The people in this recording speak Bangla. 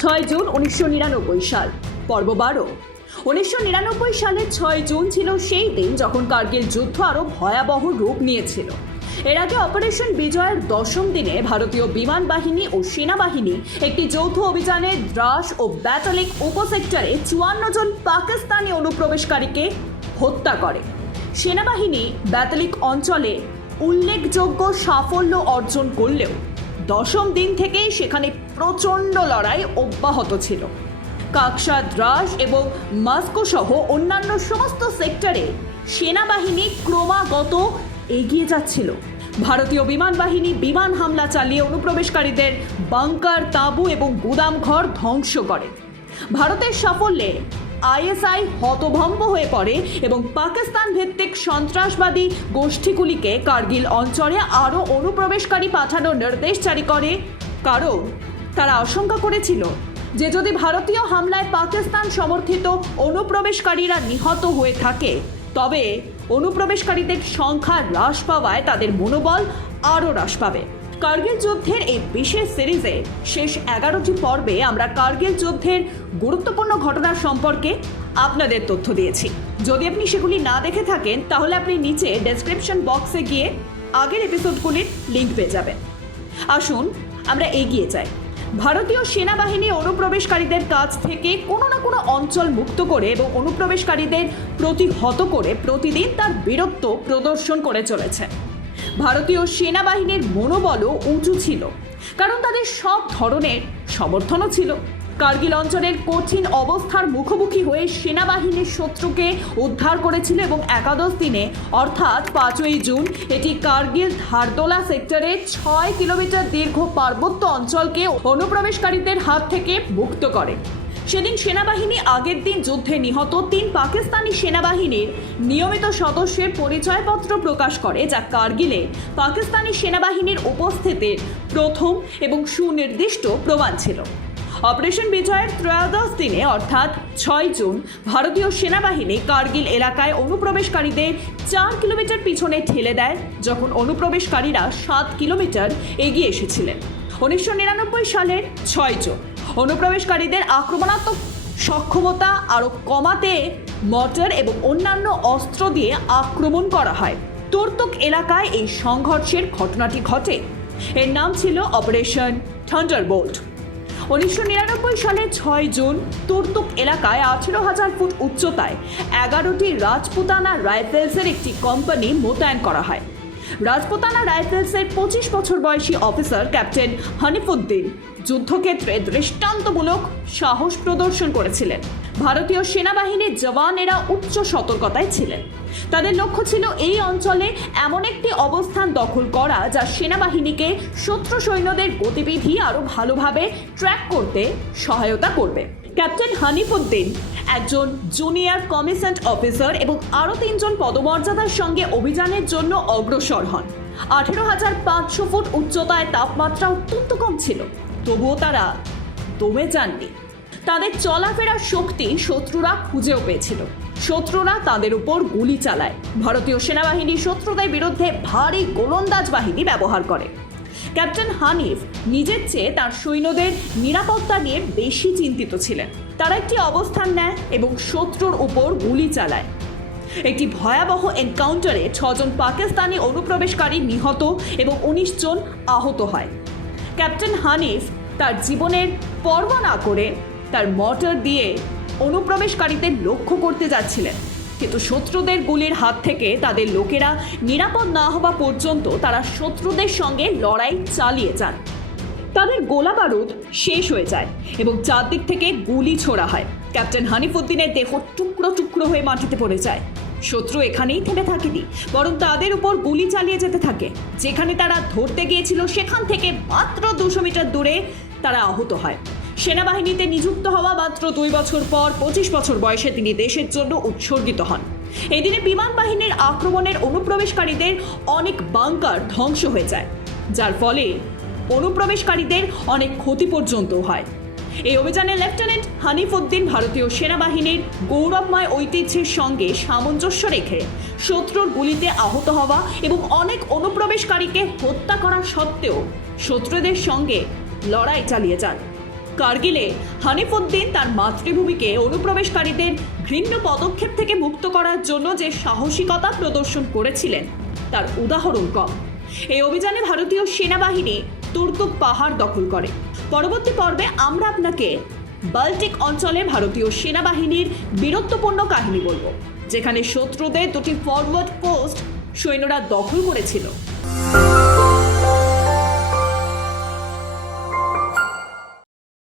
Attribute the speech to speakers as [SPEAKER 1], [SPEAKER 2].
[SPEAKER 1] ছয় জুন উনিশশো নিরানব্বই সাল, পর্ব বারো। উনিশশো নিরানব্বই সালের ছয় জুন ছিল সেই দিন যখন কার্গিল যুদ্ধ আরও ভয়াবহ রূপ নিয়েছিল। এর আগে অপারেশন বিজয়ের দশম দিনে ভারতীয় বিমান বাহিনী ও সেনাবাহিনী একটি যৌথ অভিযানে দ্রাস ও ব্যাটালিক উপসেক্টরে চুয়ান্ন জন পাকিস্তানি অনুপ্রবেশকারীকে হত্যা করে। সেনাবাহিনী ব্যাটালিক অঞ্চলে উল্লেখযোগ্য সাফল্য অর্জন করলেও দশম দিন থেকেই সেখানে প্রচণ্ড লড়াই অব্যাহত ছিল। কাকসা দ্রাস এবং মাস্কো সহ অন্যান্য সমস্ত সেক্টরে সেনাবাহিনী ক্রমাগত এগিয়ে যাচ্ছিল। ভারতীয় বিমান বাহিনী বিমান হামলা চালিয়ে অনুপ্রবেশকারীদের বাংকার, তাঁবু এবং গুদামঘর ধ্বংস করে। ভারতের সাফল্যে আইএসআই হতভম্ব হয়ে পড়ে এবং পাকিস্তান ভিত্তিক সন্ত্রাসবাদী গোষ্ঠীগুলিকে কার্গিল অঞ্চলে আরও অনুপ্রবেশকারী পাঠানোর নির্দেশ জারি করে। কারণ তারা আশঙ্কা করেছিল যে যদি ভারতীয় হামলায় পাকিস্তান সমর্থিত অনুপ্রবেশকারীরা নিহত হয়ে থাকে, তবে অনুপ্রবেশকারীদের সংখ্যা হ্রাস পাওয়ায় তাদের মনোবল আরও হ্রাস পাবে। কার্গিল যুদ্ধের এই বিশেষ সিরিজে শেষ এগারোটি পর্বে আমরা কার্গিল যুদ্ধের গুরুত্বপূর্ণ ঘটনা সম্পর্কে আপনাদের তথ্য দিয়েছি। যদি আপনি সেগুলি না দেখে থাকেন, তাহলে আপনি নিচে ডেসক্রিপশন বক্সে গিয়ে আগের এপিসোডগুলির লিঙ্ক পেয়ে যাবেন। আসুন, আমরা এগিয়ে যাই। ভারতীয় সেনাবাহিনী অনুপ্রবেশকারীদের কাছ থেকে কোনো না কোনো অঞ্চল মুক্ত করে এবং অনুপ্রবেশকারীদের প্রতিহত করে প্রতিদিন তার বীরত্ব প্রদর্শন করে চলেছে। ভারতীয় সেনাবাহিনীর মনোবলও উঁচু ছিল। কারণ তাদের সব ধরনের সমর্থনও ছিল। কার্গিল অঞ্চলের কঠিন অবস্থার মুখোমুখি হয়ে সেনাবাহিনীর শত্রুকে উদ্ধার করেছিল এবং একাদশ দিনে, অর্থাৎ পাঁচই জুন, এটি কার্গিল ধারদোলা সেক্টরে ছয় কিলোমিটার দীর্ঘ পার্বত্য অঞ্চলকে অনুপ্রবেশকারীদের হাত থেকে মুক্ত করে। সেদিন সেনাবাহিনী আগের দিন যুদ্ধে নিহত তিন পাকিস্তানি সেনাবাহিনীর নিয়মিত সদস্যের পরিচয়পত্র প্রকাশ করে যা কার্গিলে। পাকিস্তানি সেনাবাহিনীর উপস্থিতির প্রথম এবং সুনির্দিষ্ট প্রমাণ ছিল। অপারেশন বিজয়ের ত্রয়োদশ দিনে, অর্থাৎ ছয় জুন, ভারতীয় সেনাবাহিনী কার্গিল এলাকায় অনুপ্রবেশকারীদের চার কিলোমিটার পিছনে ঠেলে দেয়, যখন অনুপ্রবেশকারীরা সাত কিলোমিটার এগিয়ে এসেছিলেন। উনিশশো নিরানব্বই সালের ছয় জুন। অনুপ্রবেশকারীদের আক্রমণাত্মক সক্ষমতা আরও কমাতে মর্টার এবং অন্যান্য অস্ত্র দিয়ে আক্রমণ করা হয়। তোর্তক এলাকায় এই সংঘর্ষের ঘটনাটি ঘটে। এর নাম ছিল অপারেশন থান্ডারবোল্ট। উনিশশো নিরানব্বই সালে ছয় জুন তুর্তুক এলাকায় আঠেরো হাজার ফুট উচ্চতায় এগারোটি রাজপুতানা রাইফেলসের একটি কোম্পানি মোতায়েন করা হয়। রাজপুতানা রাইফেলসের পঁচিশ বছর বয়সী অফিসার ক্যাপ্টেন হানিফুদ্দিন। যুদ্ধক্ষেত্রে দৃষ্টান্তমূলক সাহস প্রদর্শন করেছিলেন। ভারতীয় সেনাবাহিনীর জওয়ানেরা উচ্চ সতর্কতায় ছিলেন। তাদের লক্ষ্য ছিল এই অঞ্চলে এমন একটি অবস্থান দখল করা যা সেনাবাহিনীকে শত্রু সৈন্যদের গতিবিধি আরও ভালোভাবে ট্র্যাক করতে সহায়তা করবে। ক্যাপ্টেন হানিফুদ্দিন, একজন জুনিয়র কমিশনড অফিসার এবং আরও তিনজন পদমর্যাদার সঙ্গে অভিযানের জন্য অগ্রসর হন। আঠেরো হাজার পাঁচশো ফুট উচ্চতায় তাপমাত্রা অত্যন্ত কম ছিল, তবুও তারা দমে যাননি। তাদের চলাফেরার শক্তি শত্রুরা খুঁজেও পেয়েছিল। শত্রুরা তাদের উপর গুলি চালায়। ভারতীয় সেনাবাহিনী শত্রুদের বিরুদ্ধে ভারী গোলন্দাজ বাহিনী ব্যবহার করে। ক্যাপ্টেন হানিফ নিজের চেয়ে তার সৈন্যদের নিরাপত্তা নিয়ে বেশি চিন্তিত ছিলেন। তারা একটি অবস্থান নেয় এবং শত্রুর উপর গুলি চালায়। একটি ভয়াবহ এনকাউন্টারে ছজন পাকিস্তানি অনুপ্রবেশকারী নিহত এবং উনিশ জন আহত হয়। ক্যাপ্টেন হানিফ তার জীবনের পরোয়া না করে তার মটর দিয়ে অনুপ্রবেশকারীদের লক্ষ্য করতে যাচ্ছিলেন। কিন্তু শত্রুদের গুলির হাত থেকে তাদের লোকেরা নিরাপদ না হওয়া পর্যন্ত তারা শত্রুদের সঙ্গে লড়াই চালিয়ে যান। তাদের গোলা বারুদ শেষ হয়ে যায় এবং চারদিক থেকে গুলি ছোড়া হয়। ক্যাপ্টেন হানিফুদ্দিনের দেহ টুকরো টুকরো হয়ে মাটিতে পড়ে যায়। শত্রু এখানেই থেমে থাকেনি, বরং তাদের উপর গুলি চালিয়ে যেতে থাকে। যেখানে তারা ধরতে গিয়েছিল, সেখান থেকে মাত্র দুশো মিটার দূরে তারা আহত হয়। সেনাবাহিনীতে নিযুক্ত হওয়া মাত্র দুই বছর পর পঁচিশ বছর বয়সে তিনি দেশের জন্য উৎসর্গিত হন। এদিনে বিমান বাহিনীর আক্রমণের অনুপ্রবেশকারীদের অনেক বাংকার ধ্বংস হয়ে যায়, যার ফলে অনুপ্রবেশকারীদের অনেক ক্ষতি পর্যন্ত হয়। এই অভিযানে লেফটেন্যান্ট হানিফুদ্দিন ভারতীয় সেনাবাহিনীর গৌরবময় ঐতিহ্যের সঙ্গে সামঞ্জস্য রেখে শত্রুর গুলিতে আহত হওয়া এবং অনেক অনুপ্রবেশকারীকে হত্যা করা সত্ত্বেও শত্রুদের সঙ্গে লড়াই চালিয়ে যান। কার্গিলে, হানিফুদ্দিন তার মাতৃভূমিকে অনুপ্রবেশকারীদের ঘৃণ্য পদক্ষেপ থেকে মুক্ত করার জন্য যে সাহসিকতা প্রদর্শন করেছিলেন, তার উদাহরণ কম। এই অভিযানে ভারতীয় সেনাবাহিনী তুর্তুক পাহাড় দখল করে। পরবর্তী পর্বে আমরা আপনাকে বাল্টিক অঞ্চলে ভারতীয় সেনাবাহিনীর বীরত্বপূর্ণ কাহিনী বলব, যেখানে শত্রুদের দুটি ফরওয়ার্ড পোস্ট সৈন্যরা দখল করেছিল।